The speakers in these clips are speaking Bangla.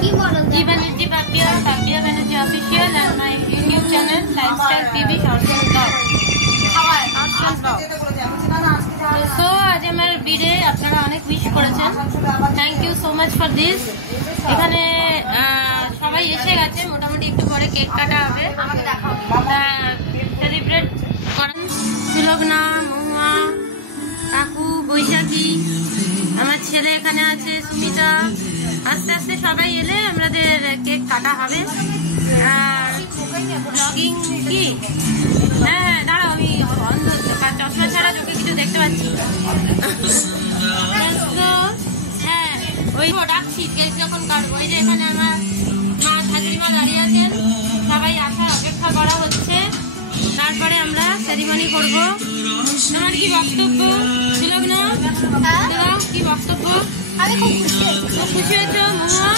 Jibanerjee Papia Banerjee Official and my YouTube channel Lifestyle TV Shorts Vlog. So আজ আমার বিডে আপনারা অনেক উইশ করেছেন, thank you so much for this. এখানে সবাই এসে গেছে, মোটামুটি একটু পরে কেক কাটা হবে, সেলিব্রেট করেন। সুলগ্না, মহুয়া, কাকু, বৈশাখী, আমার ছেলে এখানে আছে, সুমিতা। আস্তে আস্তে সবাই এলে আমাদের কেক কাটা হবে। আর ব্লগিং কি, হ্যাঁ দাঁড়াও, আমি চশমা ছাড়া চোখে কিছু দেখতে পাচ্ছি। হ্যাঁ ওই ডাকছি কেক যখন কাটবো। ওই যে এখানে আমার মা, শাশুড়িমা দাঁড়িয়ে আছেন, সবাই আসার অপেক্ষা করা হচ্ছে, তারপরে আমরা সেরিমনি করব। তোমার কি বক্তব্য সুলগ্না? কি বক্তব্য? আমি খুব খুশি হয়েছো? মহুয়া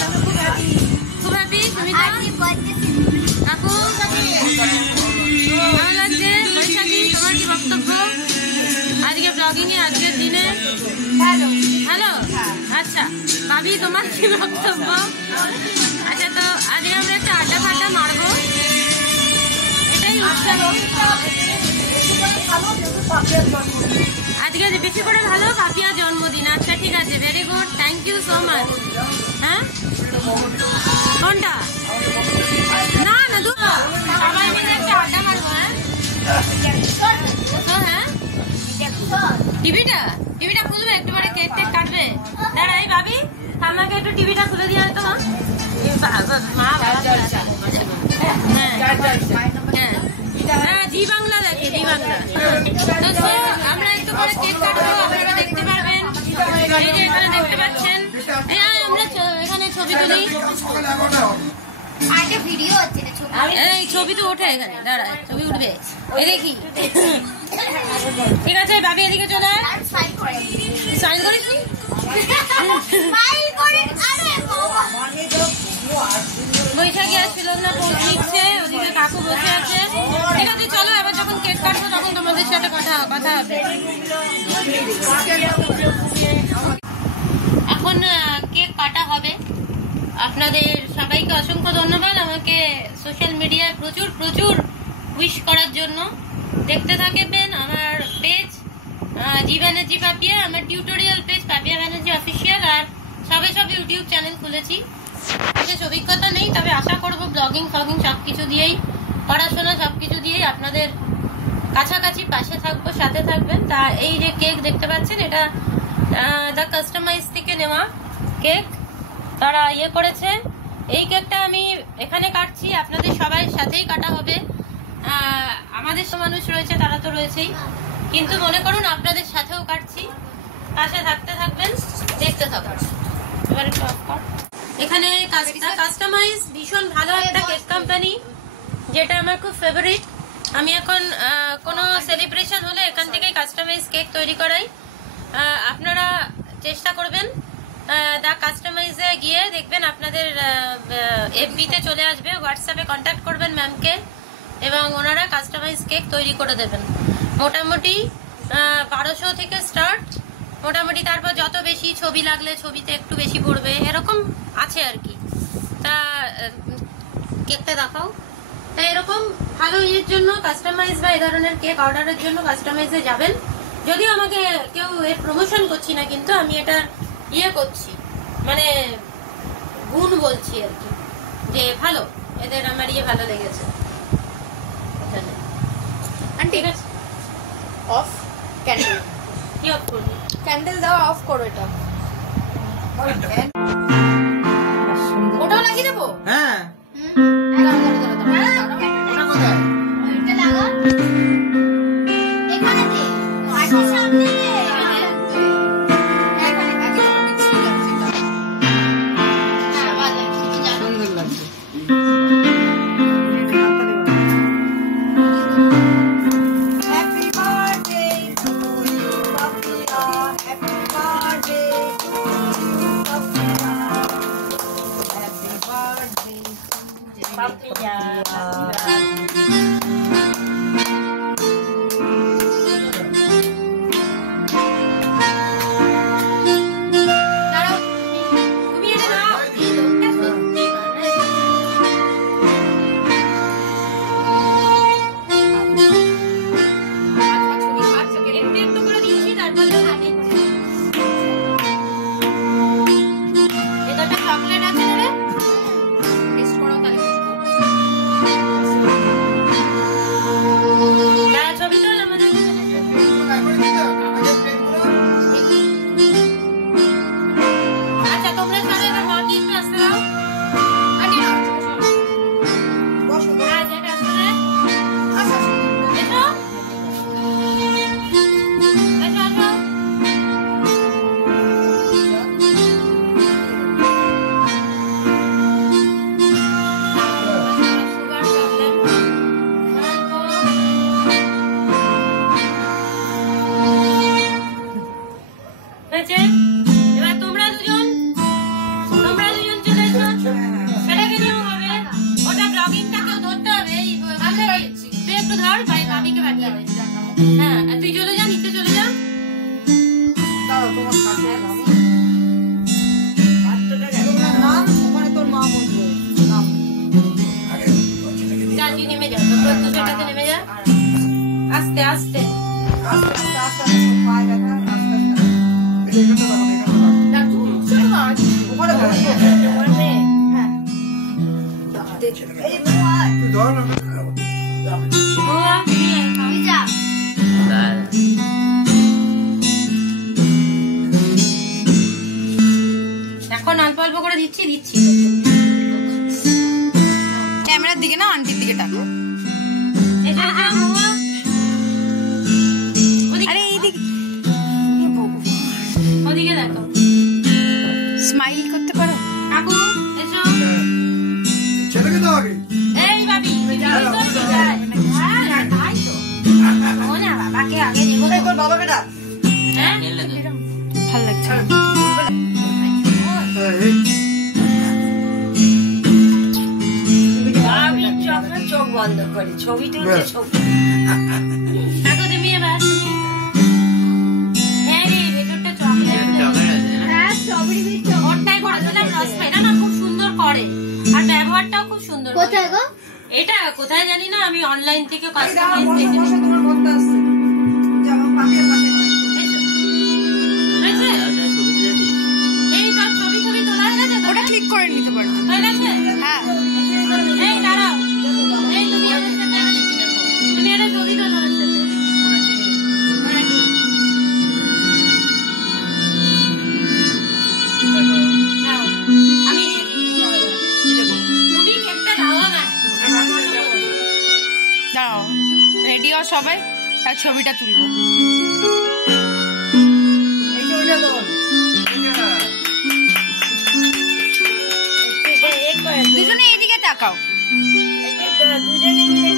খুব হ্যাপি। সুমিতা, কাকু ভালো লাগছে। বৈশাখী, তোমার কি বক্তব্য আজকে ব্লগিং এ, আজকের দিনে? হ্যালো, আচ্ছা ভাবি, তোমার কি বক্তব্য? আচ্ছা, তো আজকে আমরা একটা আড্ডা ফাড্ডা মারবো, এটাই উৎসব। আজকে বেশি করে ভালো, পাপিয়ার জন্মদিন। আচ্ছা ঠিক আছে, very good, thank you so much. হ্যাঁ কোনটা? না না, দুটো সবাই মিলে একটা আড্ডা মারবো। হ্যাঁ টিভিটা খুলবে, একটু পরে কেক টেক কাটবে। দাঁড়াই ভাবি, আমাকে একটু টিভিটা খুলে দিয়ে হতো। মা হ্যাঁ, জি বাংলা দেখে, জি বাংলা। তো আমরা একটু করে কেক কাটবো, আপনারা দেখতে পারবেন। এই যে এখানে দেখতে পাচ্ছেন, আমরা এখানে ছবি তুলি। এই ছবি তো ওঠে এখানে, দাঁড়া ছবি উঠবে, এই দেখি। ঠিক আছে ভাবি, এদিকে চলে আয়। সাইন করিস নি? বৈশাখী আর সুলগ্না পোজ নিচ্ছে, ওদিকে কাকু বসে আছে। ঠিক আছে চলো, এবার যখন কেক কাটবো তখন তোমাদের সাথে কথা হবে। এখন কেক কাটা হবে। আপনাদের সবাইকে অসংখ্য ধন্যবাদ আমাকে সোশ্যাল মিডিয়ায় প্রচুর উইশ করার জন্য। দেখতে থাকবেন আমার পেজ জি ব্যানার্জি পাপিয়া, আমার tutorial page Papiya Banerjee official, আর সবে ইউটিউব চ্যানেল খুলেছি। বিশেষ অভিজ্ঞতা নেই, তবে আশা করবো ব্লগিং ফ্লগিং সবকিছু দিয়েই, পড়াশোনা সবকিছু দিয়েই আপনাদের কাছাকাছি পাশে থাকবো, সাথে থাকবেন। তা এই যে কেক দেখতে পাচ্ছেন, এটা দ্য কাস্টমাইজ থেকে নেওয়া কেক, তারা ইয়ে করেছে। এই কেকটা আমি এখানে কাটছি, আপনাদের সবাই সাথেই কাটা হবে। আমাদের সব মানুষ রয়েছে, তারা তো রয়েছেই, কিন্তু মনে করুন আপনাদের সাথেও কাটছি, পাশে থাকতে থাকবেন, দেখতে থাকবেন। এবার একটু অফ কর। এখানে কাস্টমাইজ ভীষণ ভালো একটা কেক কোম্পানি, যেটা আমার খুব ফেভারিট। আমি এখন কোনো সেলিব্রেশন হলে এখান থেকে কাস্টমাইজ কেক তৈরি করাই। আপনারা চেষ্টা করবেন, দা কাস্টমাইজে গিয়ে দেখবেন আপনাদের এফবিতে চলে আসবে, হোয়াটসঅ্যাপে কন্ট্যাক্ট করবেন ম্যামকে, এবং ওনারা কাস্টমাইজ কেক তৈরি করে দেবেন। মোটামুটি 1200 থেকে স্টার্ট, মোটামুটি তারপর যত বেশি ছবি লাগলে ছবিতে একটু বেশি পড়বে, এরকম আছে আর কি। তা কেকটা দেখাও। তা এরকম ভালো ইয়ের জন্য কাস্টমাইজ বা এই ধরনের কেক অর্ডারের জন্য কাস্টমাইজে যাবেন। যদিও আমাকে কেউ এর প্রমোশন করছি না, কিন্তু আমি এটা ইয়ে করছি, মানে গুণ বলছি আর কি, যে ভালো, এদের আমার ইয়ে ভালো লেগেছে। ঠিক আছে, অফ ক্যান্ডেল, কি অফ করবি? ক্যান্ডেল দাও, অফ করো এটা। ওটাও লাগিয়ে দেবো? হ্যাঁ, Happy birthday to you, Papiya. Happy birthday to you, Papiya. তোমার মেয়ে হ্যাঁ এই মোয়া তুই ধর না আমি যা এখন অল্প অল্প করে দিচ্ছি ক্যামেরার দিকে না আন্টির দিকে টাকা এই যে মোয়া। আরে এইদিকে ওদিকে দেখো স্মাইল করতে পারো কাকু এসো। ছেলেকে দাও আগে এই বাবি তুই যাই তো যাই। হ্যাঁ তাই তো ও না বাবাকে আগে দেবো তো। তোর বাবাকে ডাক হ্যাঁ ভালো লাগছে আমি চোখের চোখ বন্ধ করি ছবি তুলছে ব্যাস। ছবি কাকু তুমি এবার এই রে ভেতরটা চকলেট হ্যাঁ স্ট্রবেরি বিট ওরটাই করেছিলাম রসটা। এটা না খুব সুন্দর করে আর ব্যবহারটাও খুব সুন্দর করে। কোথায় গো এটা কোথায় জানি না, আমি অনলাইন থেকে কাস্টমাইজ দেখেছি। তোমার বন্ধ আসছে যাও পাশে পাশে হয়েছে? এই তোর ছবি তোলা হয়ে গেছে? ওটা ক্লিক করে নিতে পারো হয়ে গেছে? হ্যাঁ এই দাঁড়াও, এই তুমি আমার সাথে তুমি একটা ছবি তোলো আমার সাথে। নাও, আমি তুমি কেকটা দাও না। দাঁড়াও রেডি হও সবাই আর ছবিটা তুলবো এই ছবিটা বল দুজনে এইদিকে তাকাও দুজনে মিলে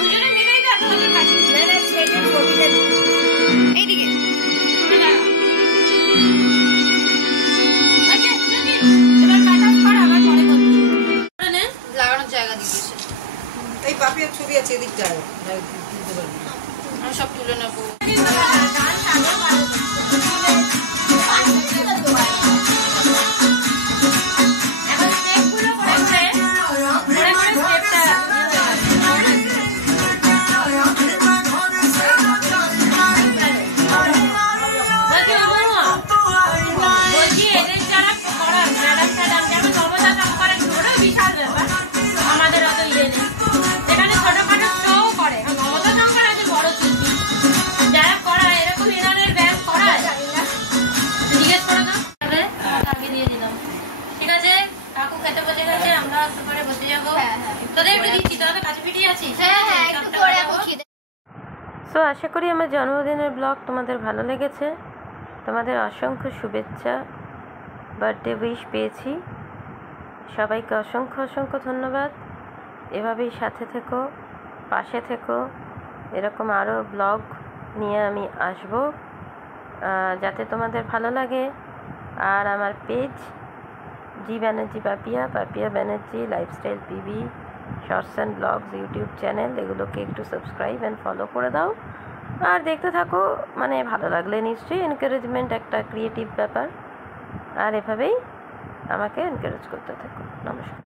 দুজনে মিলেই তো আপনাদের কাছে সেটা ছবিটা এইদিকে এবার কাটা কর, আবার পরে করছি। লাগানোর জায়গা দিয়েছে এই পাপিয়ার ছবি আছে এদিকটায় আমি সব তুলে নেবো এখন স্টেপগুলো করে স্টেপটা বলছি এদের যারা করান ম্যাডাম ম্যাডাম যেমন মমতা সরকারের ওটা বিশাল ব্যাপার, আমাদের অত ইয়ে নেই। এখানে ছোটখাটো শো করে, মমতা সরকার আছে বড় শিল্পী যারা করায়, এরকম এনাদের ব্যায়াম করায় জিজ্ঞেস করে দাও, আগে দিয়ে দিলাম। ঠিক আছে, কাকু খেতে বসে গেছে, আমরা একটু পরে বসে যাবো। তোদের একটু দিচ্ছি, তোরা কাছে পিটিয়ে আছিস। হ্যাঁ একটু পরে বসিয়ে সো আশা করি আমার জন্মদিনের ব্লগ তোমাদের ভালো লেগেছে। তোমাদের অসংখ্য শুভেচ্ছা, বার্থডে উইশ পেয়েছি। সবাইকে অসংখ্য ধন্যবাদ। এভাবেই সাথে থেকো, পাশে থেকো। এরকম আরও ব্লগ নিয়ে আমি আসব, যাতে তোমাদের ভালো লাগে। আর আমার page G Banerjee Papiya Banerjee lifestyle PB shorts and blogs YouTube channel, এগুলোকে একটু সাবস্ক্রাইব অ্যান্ড ফলো করে দাও। আর দেখতে থাকো, মানে ভালো লাগলে নিশ্চয়ই এনকারেজমেন্ট একটা ক্রিয়েটিভ ব্যাপার। আর এভাবেই আমাকে এনকারেজ করতে থাকো। নমস্কার।